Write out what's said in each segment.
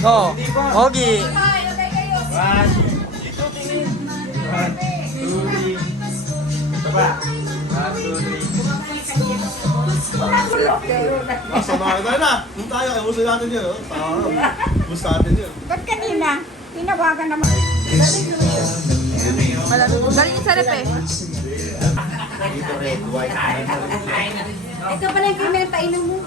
Oh, Ogi. One, ito tingin. 1, 2, 3. Baba. 1, 2, 3. Masama tayo na. Kung tayo, ubusin natin yun. Ubusin natin yun. Ba't kanina? Tinawagan naman. Galing sa rep eh. Dito red, white. Ito pala yung kinumentainan mo.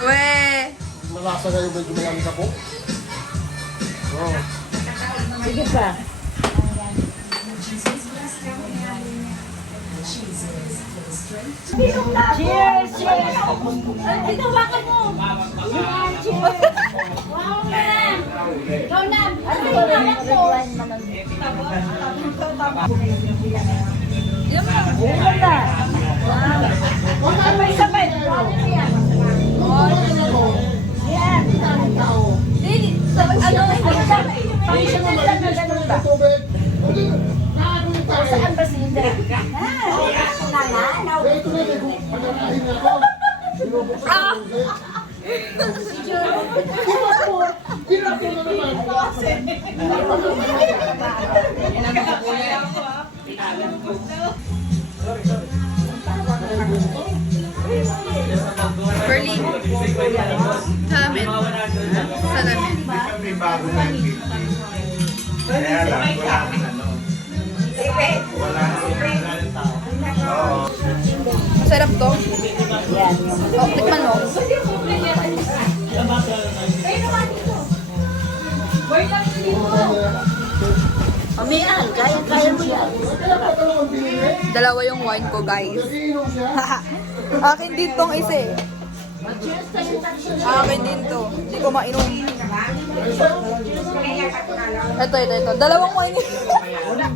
Weh. Malasa na yung medyo malamig ako. Oh. Sige pa. Cheers! Cheers! Tinawagan mo! Cheers! Wow, man! Ikaw na! Ano yung hawak mo? Yan mo. Ikaw na! Sabay-sabay! Yan! Yan! Di, ano, Functional lang na ganun ba? Saan ba sila? Curly. Salamin. Salamin. May bago na yung kaya lang, wala nang ano. Wala nang tao. Oo. Masarap to. Yan. Oh, tikman mo. Amihan, kaya mo yan. Dalawa yung wine ko, guys. Akin din tong isa eh. Akin din to. Hindi ko mainom. Ito. Dalawang wine. Wala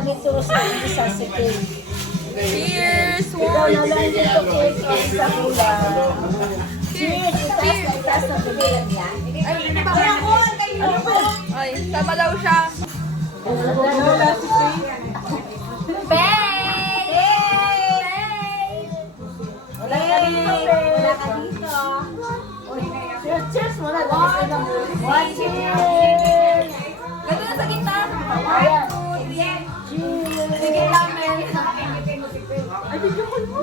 dito sa isa si Kim. Cheers! Ikaw Wine! na lang dito Kim, sa kula. Cheers! Itaas na bigyan niya. Ay, ano ba? Ay, tama daw siya. Wala ka dito, wala ka dito. Cheers, cheers muna. One, cheers! Ganda na sa gitna. Ayan. Cheers! Sige namin. Ay, bigyan ko mo.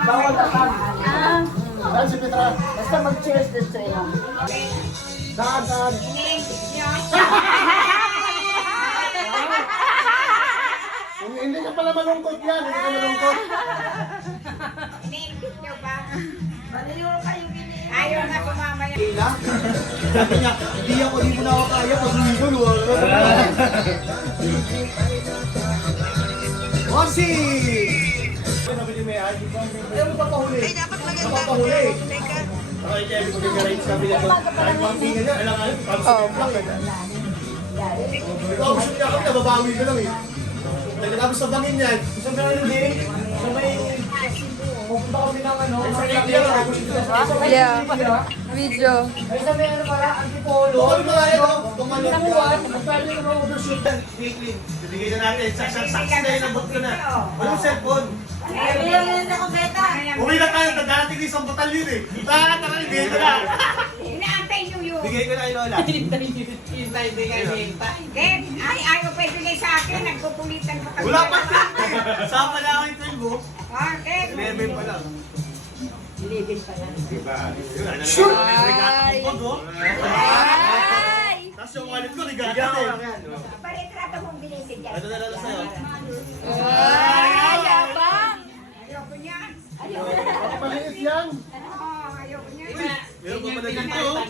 Bawal na pa. Saan si Petra? Basta mag-cheers din sa inyo. Saan? Hindi ka pala malungkot yan. Hindi ka malungkot. Ayaw na kumama yan. Kila? Sabi niya, hindi mo na ako kaya. Pag-ibig, Osi! Nabili mo yan? Ayaw mo papahuli. Ay, dapat maganda. Papahuli. Okay, kaya hindi ko nag-arrange sabi niya. Kahit pang-tingan niya, kailangan pang-sip lang. Ikaw, gusto niya ako, nababawi ko lang eh. Nagkatapos sa bangin yan. Gusto mo na hindi? Gusto may... Pupunta kami ng ano? Yeah. Video. Ay, sabi ano pala, antipolo. Bukal mo nga yan, no? Tumalog yan. Magpapali ka mga overshoot yan. Caitlyn, bibigay na natin. Saksi na yun, nabot ko na. Walang cellphone. Uwi na tayo, nagdarating na isang batalyon eh. Tara, bigay ko na. Inaantay niyo yun. Bigay ko na kay Lola. Deb, ay, ayaw pa ibigay sa akin. Nagpupulitan pa kami. Wala pa siya. Sama na ako yung 12 oh. Ah, Deb. 11 pa lang. Diba? Sure! Ay! Ay! Tapos yung wallet ko, regalo din. Paritrato mong binibigyan. Ito na lang sa'yo. Ay! Yabang! Ayoko niya. Maliit yan. Oo, ayoko niya. Meron pa pala dito oh.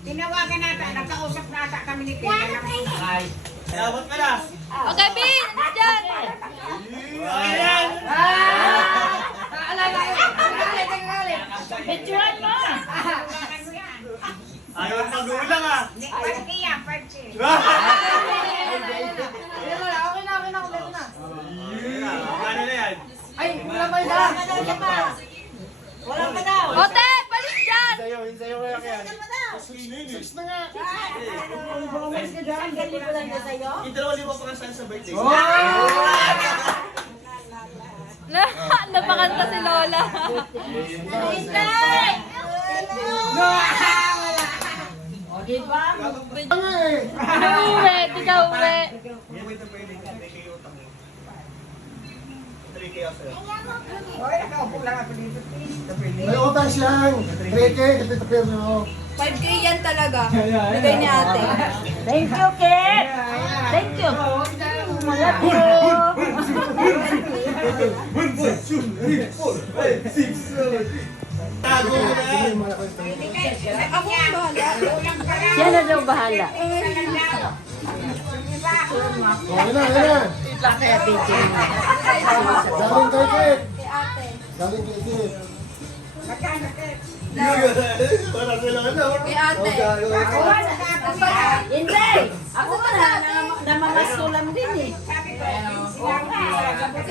Tinawagan natin. Nagkausap na ata kami ni Kim. Ayawat ka na. Okay, Bin! Diyan! Ayan! Picturean mo! Ayaw at magulang ah. Parang kaya, Ote, balik dyan! Sa'yo kaya kaya. Six na nga. Yung 2,000 pa kasal sa birthday. Napakanta si Lola. Ano eh? Uwe, di ka uwe. May utang siyang. Reke, katito pero. 5K yan talaga. Bigay ni ate. Thank you, Kit. Thank you. Love you. Tago mo na yan. Ako ang bahala. Siya na daw bahala. Okay na, okay na. Galing kay Kit. Galing kay Kit. Para sila ano? Kay ate. Hindi. Ako pa namamas ko lang din eh. Sige,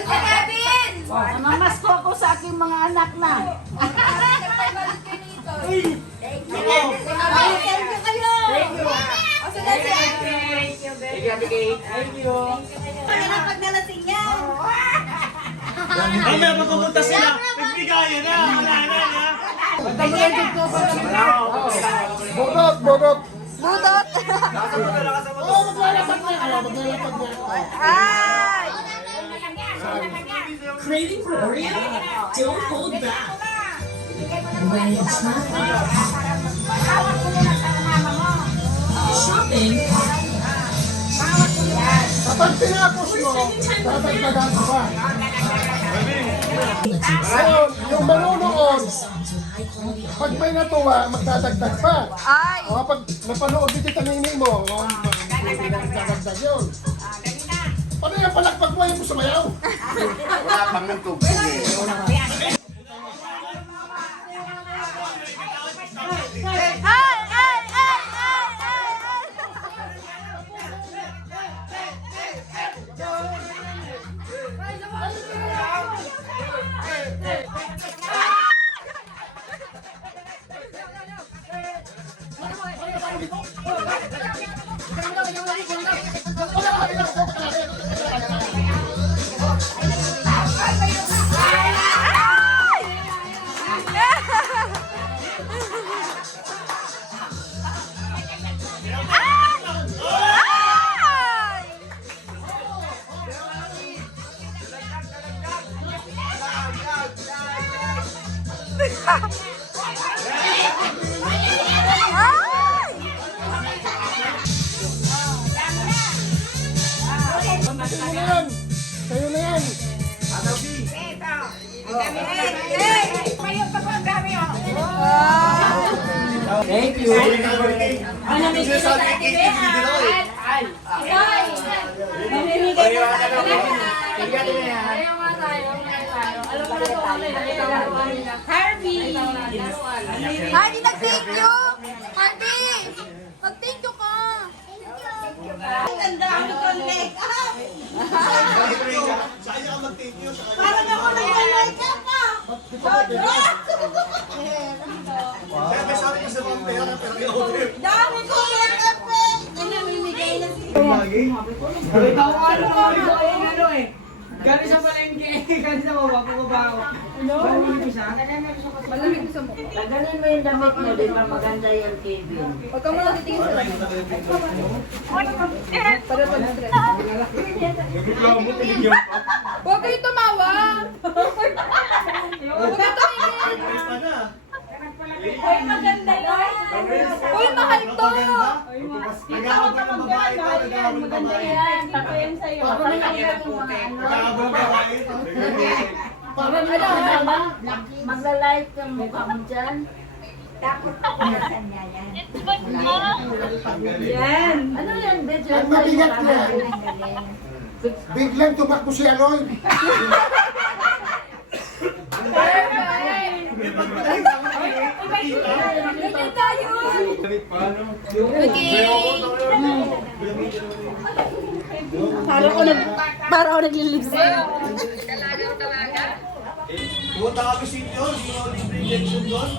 Kevin! Namamas ko ako sa aking mga anak na. Thank you kayo! O, sige, Wala na pagdalasing yan. Mamaya pag pumunta sila, nagbigayan na. Wala na. Bodot, bodot. Budot! Oo, maglalapag na. Maglalapag na. Ay! Craving for Oreo? Don't hold back. When it's not shopping, Kapag tinapos mo, tatagdagan ko pa. Ngayon, yung manunood, pag may natuwa, magdadagdag pa. Ay! O kapag napanood dito tanini mo, magdadagdag yun. Paano yung palakpag mo yung sumayaw? Wala pang nagtugtog eh. Ay! Ay! Ay! Sa'yo na yan. Sa'yo na yan. thank you. Hardy, nag-thank you! Hardy! Mag-thank you ka! Ang ganda ang make up! Parang ako nag-make up pa! Kaya may sabi ka sa mga pera, pero yung order. Dami ko make up eh! Namimigay na siya. Galing sa palengke, galing sa baba, pababa ako. Malamig ko siya. Malamig ko sa mukha. Tanggalin mo yung damit mo, di ba maganda yung Kevin? Huwag ka muna titingin sa lahat. Para pag-stress. Huwag kayo tumawa! Huwag kayo tumingin! Uy, maganda yun! Uy, mahal to! Ikaw ka babae ito, Maganda yan, tako yan sa'yo. Ako na lang yung mga ano. Parang Magla-light yung mukha mo dyan. Yan! Ano yan, Betty? Ang mabigat niya. Biglang tumakbo si Aloy. Ganyan tayo! Okay! Para ako naglilibsik. Pumunta kami sa inyo, hindi mo libre injection doon.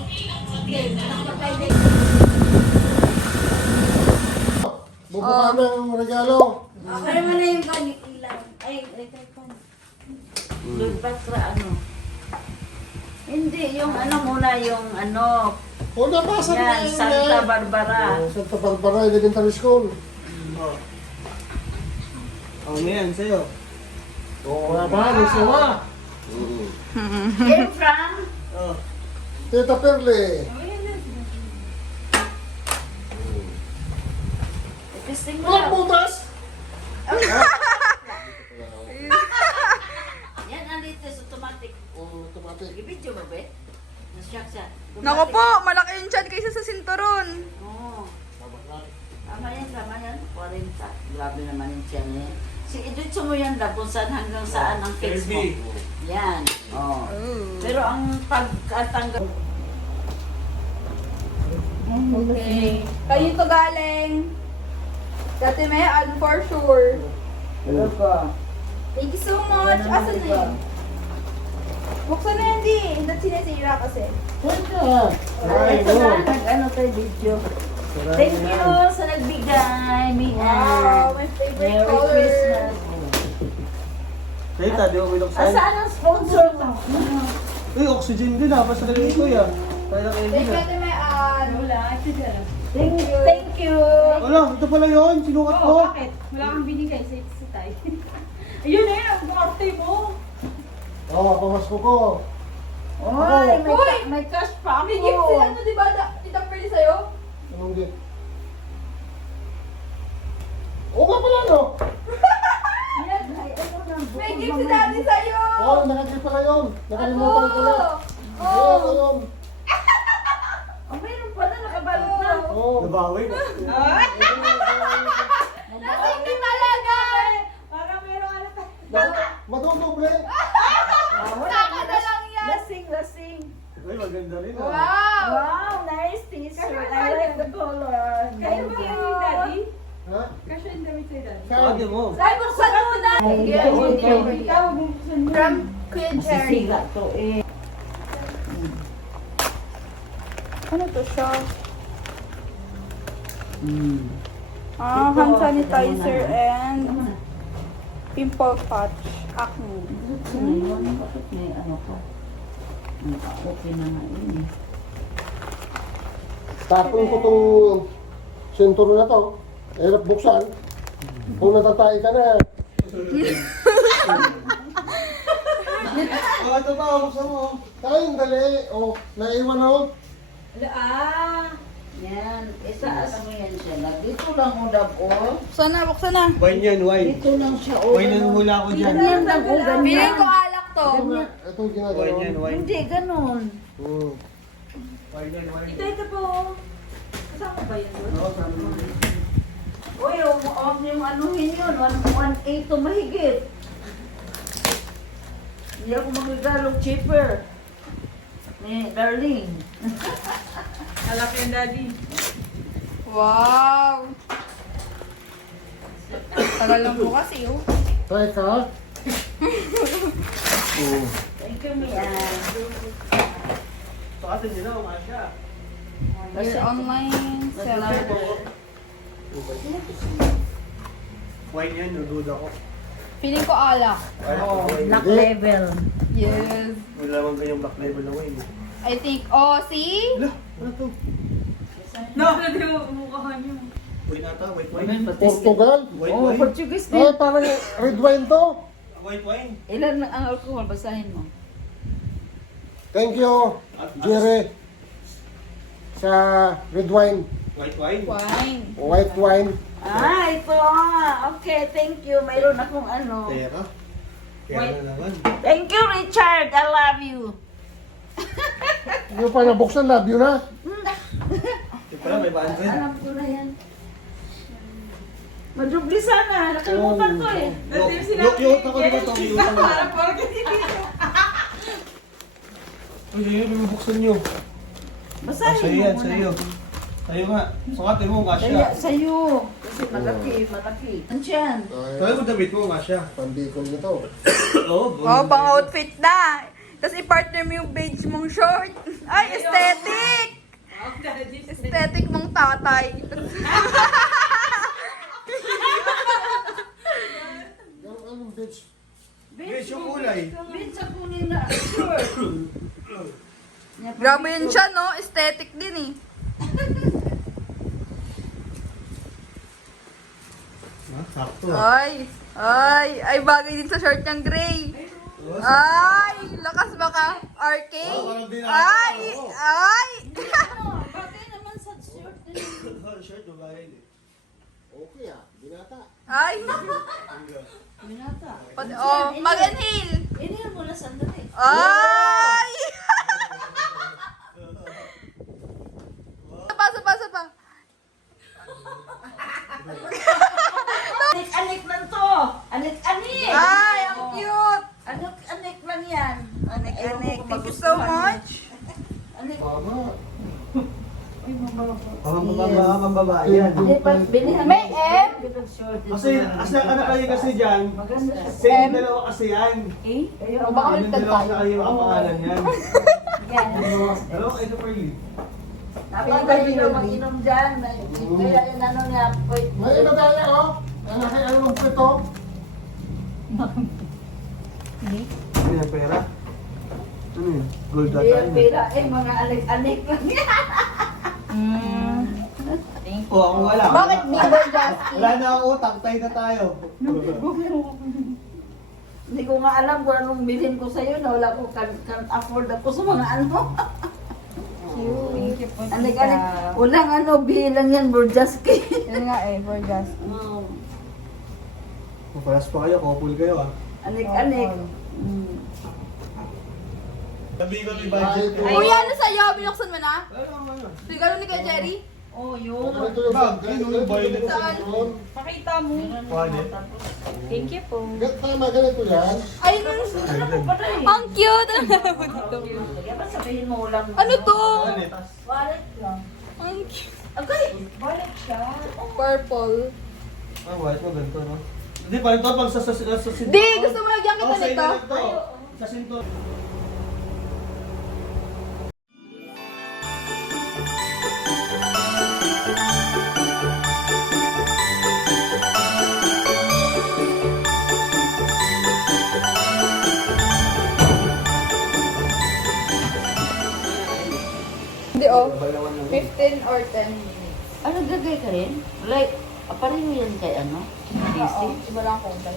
Bubuka ng regalo. Pero mo na yung ganit ilan. Ay, Lupas ra ano. Hindi, yung ano muna, yung ano, O, nabasa na yan, yun Santa eh. Barbara. Santa Barbara Elementary School. Oh, ano yan, sa'yo? Oo, nga ba? Gusto mo? Came from? Oh. Tita Perle. Testing Walang mo. butas. Yan, andito sa automatic. Oh, automatic. Ibidyo ba, be? Nasyak siya. Nako po, malaki yung chan kaysa sa sinturon. Oo. Tama yan. 40. Grabe naman yung tiyan niya. Idutso mo yan lang kung saan hanggang saan ang fix mo. Yan. Oh. Pero ang pagkatanggal... Okay. Kayo to galing. Dati may ad for sure. Ano ka? Thank you so much. Asan na yun? Buksan na yan, di. Hindi sinisira kasi. Ay, ito na. Nag-ano tayo video. Thank you sa nagbigay. Wow, my favorite Merry color. Christmas. Sa'yo, tayo ko biloksan. Saan ang sponsor mo? Uy, oxygen din ha. Basta nalagay ko yan. Kaya na kayo Thank din you, ha. Ate May Ann. Thank you. Wala, ito pala yun. Sinukat ko. Bakit? Wala kang binigay sa tay. Ayun na yun, ang karte mo. Oh, pamasko ko. Oy, Uy! may cash pa May gift si ako. ano, di ba? Tita Pearly sa'yo? Anong gift? Oo nga pala, no? Yan, ay, ano lang. May gift si Daddy sa'yo! Oo, nakagripa na yun. Nakalimutan ko na. Oo, Oh! yun. Oh, mayroon pala, nakabalot na. Oo. Nabawi. Lasing ka talaga! Para meron ano pa. Madudoble. Saka na lang yan! Lasing. Uy, maganda rin ha. Wow! Wow, nice t-shirt. I like the color. Kaya ba yan yung daddy? Ha? Kasi yung damit sa'yo daddy. Sabi mo. Ay, buksan mo na! Ikaw, bubuksan mo. From Kuya Jerry. Sisiga to eh. Ano to siya? Hand sanitizer and pimple patch. Acne. Bakit may ano pa? Okay na nga yun eh. Tapon ko tong senturo na to. Hirap buksan. Kung natatay ka na. Oh, ito pa, buksan mo. Ay, dali. Oh, naiwan ako. Yan, isaas mo yan siya. Dito lang ulab o. Buksan na, buksan na. Wine yan, wine. Dito lang siya o. Wine ang hula ko dyan. Ganyan lang o, ganyan. Piling ko alak to. Ito yung ginagawa. Wine yan, wine. Hindi, ganun. Hmm. Wine yan, wine. Ito po. Kasama ba yan doon? Uy, yung anuhin yun, 1.8 to mahigit. Hindi ako magigalog cheaper. Ni darling. Malaki yung daddy. Wow! Tagal lang po kasi, oh. Try ka. Thank you, Mia. Sa atin din na, umasya. Your online seller. Wine yan, nududa ko. Feeling ko alak. Oh, black level. Yes. Wala naman ganyang black label na wine. I think, oh, see? Wala, ano to? No, hindi mo mukhaan yun. Wine ata, white wine. Portugal. White Oh, wine. Portuguese Ay, din. parang red wine to. White wine. Ilan ang alcohol? Basahin mo. Thank you, Jerry. Sa red wine. White wine. Wine. White wine. Ah, ito ah. Okay, thank you. Mayroon akong ano. Tera. Tera na naman. Thank you, Richard. I love you. Hindi pa nabuksan, love you na. Yung pala, may 100. Alam ko na yan. Madubli sana. Nakalimutan ko eh. Cute ako, di ba ito? Cute ako. Parang porket hindi. Uy, yun, bubuksan nyo. Basahin Sa'yo mo yan, muna. sa'yo. Sa'yo nga. Sukatin mo, Kaya kasya. sa'yo. Kasi mataki. Andiyan. Sa'yo mo damit mo, kasya. Pambikol nito. Oo, Oh, pang outfit na. Tapos i-partner mo yung beige mong short. Ay, aesthetic! Aesthetic mong tatay. Anong bitch? Yes, yung kulay. Bin sa kunin na short. Grabe yun siya, no? Aesthetic din eh. Sakto. Ay, bagay din sa short niyang gray. Ay, lakas baka. RK? parang binata, Ay, oo. ay. Bagay naman sa short din. Shirt, babae. Okay binata. Ay. Minata. Oh, mag-inhale. Inhale mo na sandali. Ay! Sapa. Anik-anik lang to. Anik-anik. Ay, ang cute. Anik-anik lang yan. Anik-anik. Thank you so much. Anik. Tama. Ang babae yan. Hindi pa, bilihan. May M? Short. Kasi, ano kayo kasi dyan, Maganda siya. same dalawa kasi yan. Eh? O baka Yung ulit dalawa tayo. na kayo ang pangalan yan. Yan. Ano, ito for you. Napakahilo mag-inom dyan. Kaya yung ano niya, May medalya ano mong pito? Ano yan, pera? Ano yun? Gold hindi yung pera. Mga anik-anik lang yan. Oh, ako wala. Bakit Bieber Justin? Wala na ako utang, tayo na tayo. Hindi ko nga alam kung anong bilhin ko sa'yo na wala ko can't afford ako sa mga ano. Thank you po, Anik-anik. Walang ano, bilang yan, Burjaski. Yun nga for Justin. Mapalas pa kayo, couple kayo ah. Anik-anik. Sabi ko may budget ko. Kuya, ano sa'yo? Binuksan mo na? Ano? Regalo ni Kuya Jerry? Oh, yun. Ito yung Bag, yun, violet. Saan? Pakita mo. Wallet. Thank you po. Tama, ganito yan. Ay, Ano po ba tayo? ang cute! Kaya ba sabihin mo walang... Ano to? Wallet. Wallet lang. Ang cute. Okay. Wallet siya. Purple. Ah, wallet mo ganito, no? Hindi pa ito pag sa sinto. Di, gusto mo lagyan kita Oh, sa nito? ito. Sa sinto. Hindi oh. 15 or 10 minutes. Ano gagay ka rin? Like, pareho yan kay ano? Oo, DC? iba lang konti.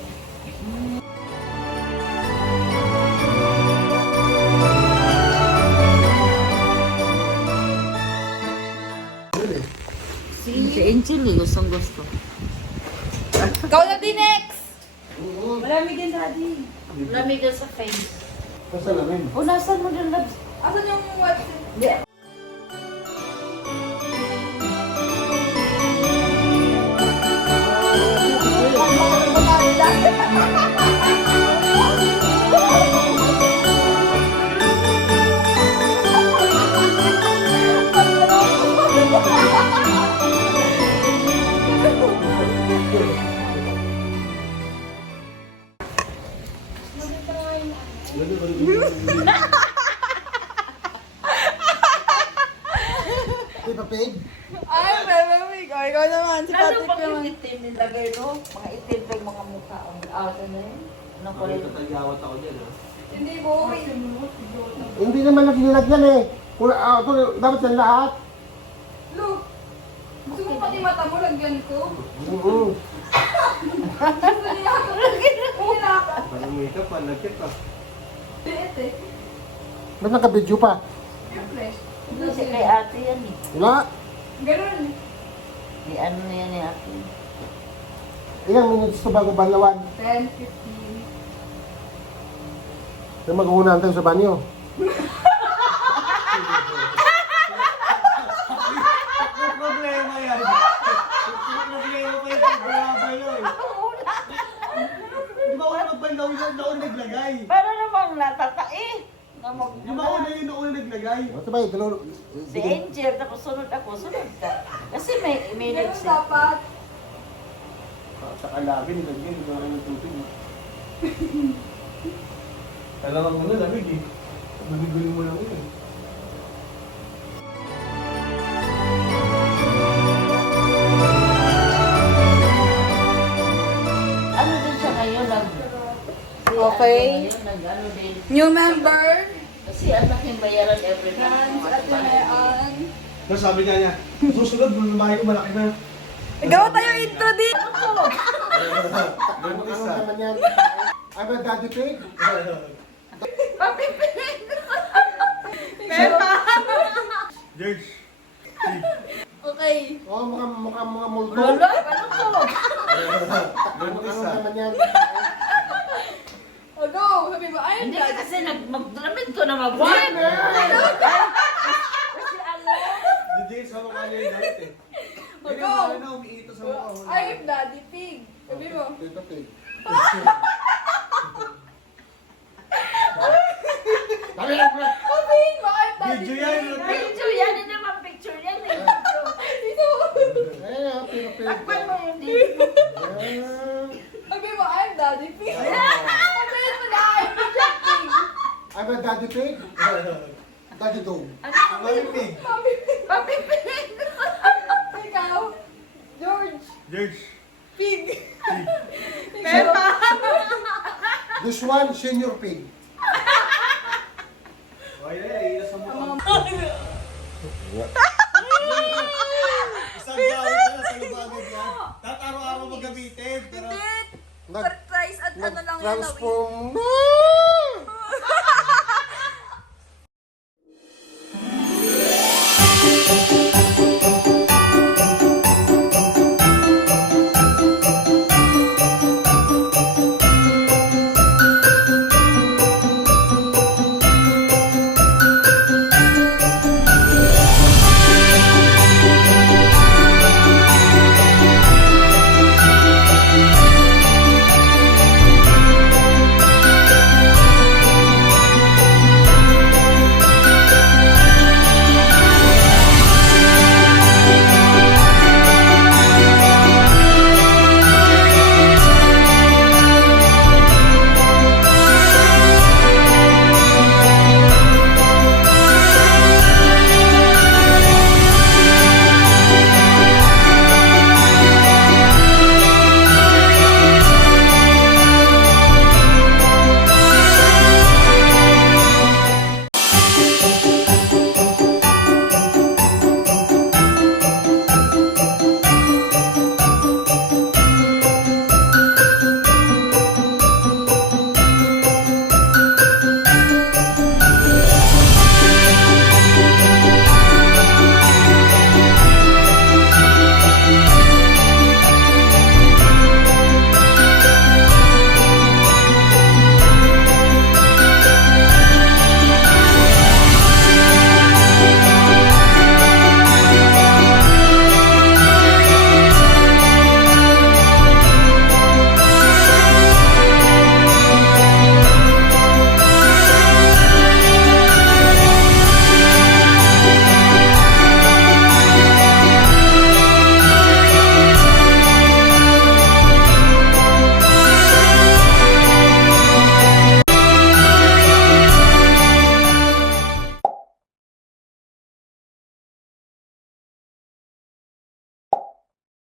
Si Angel eh, gustong gusto. Ikaw na din next! Malamig yan, Daddy. Lamig ka sa face. Kasalamin. Punasan mo din labs. Asan yung website? Hindi. Di ba, Peg? Ay, malamig. Ay, ikaw naman. Si Lalo Patrick pag yung naman. itim nilagay no? Mga itim pa yung mga mukha. Ano na yun? Anong kulay? Tatagawat ako dyan, ah. Hindi, boy. Hindi naman naglalagyan eh. Ito, dapat yan lahat. Look. Gusto mo pati mata mo, lagyan ko. Oo. Gusto niya ako lagyan ko. Parang makeup, panlagkit pa. Biit eh. Ba't naka-video pa? Siyempre. Kasi kay ate yan eh. Wala. Ganun. Di ano na yan ni ate. Ilang minutes to bago banlawan. 10, 15. Kaya mag-uunahan tayo sa banyo. Problema yan. Problema pa yung pagbabayo eh. Di ba una magbandaw yun, nauna naglagay? Para namang natatai. Di ba una yun, nauna naglagay? Sabay, dalawa. Si Angel, tapos sunod ako, sunod ka. Kasi may Ganun lips eh. dapat. Sa kalabi, nilagyan, hindi ko rin ng tubig. Dalawang ano, lamig eh. Magigulo mo lang yun. Ano din siya ngayon? Okay. Nag-ano din. New member. Kasi ang laking bayaran every month. At Leon. Tapos sabi niya, susunod, bahay ko malaki na. Gawa tayo intro din. Ano naman yan? I'm a daddy pig. George. Okay. Oh, mga multo. Lolo, ano to? Ano naman yan? O go. Sabi mo, ay, Hindi ka kasi mag-dramit ko na What, mag-win. man? Kasi alam. Hindi, sa mga niya yung galit eh. O Hindi, go. wala na, umiito sa mukha. I'm Daddy Pig. Sabi mo. Tito pig. Dali lang, bro. Sabihin mo, I'm Daddy Video yan. Pig. Picture yan, hindi naman picture yan. Eh. Dito. Eh, Tito pig. Takpan mo yung dito. Sabi mo, I'm Daddy Pig. Sabihin mo na, I'm Daddy Pig. I'm a daddy pig. Daddy dog. Malimig. Papi Pig. Ikaw. George. George. Pig. Pepa. This one, senior pig. Okay na, iilas sa mukha. Isang gamit na sa lubagin yan. Dapat araw-araw mo gamitin. Pero Hindi. Surprise at ano lang yan. Transform.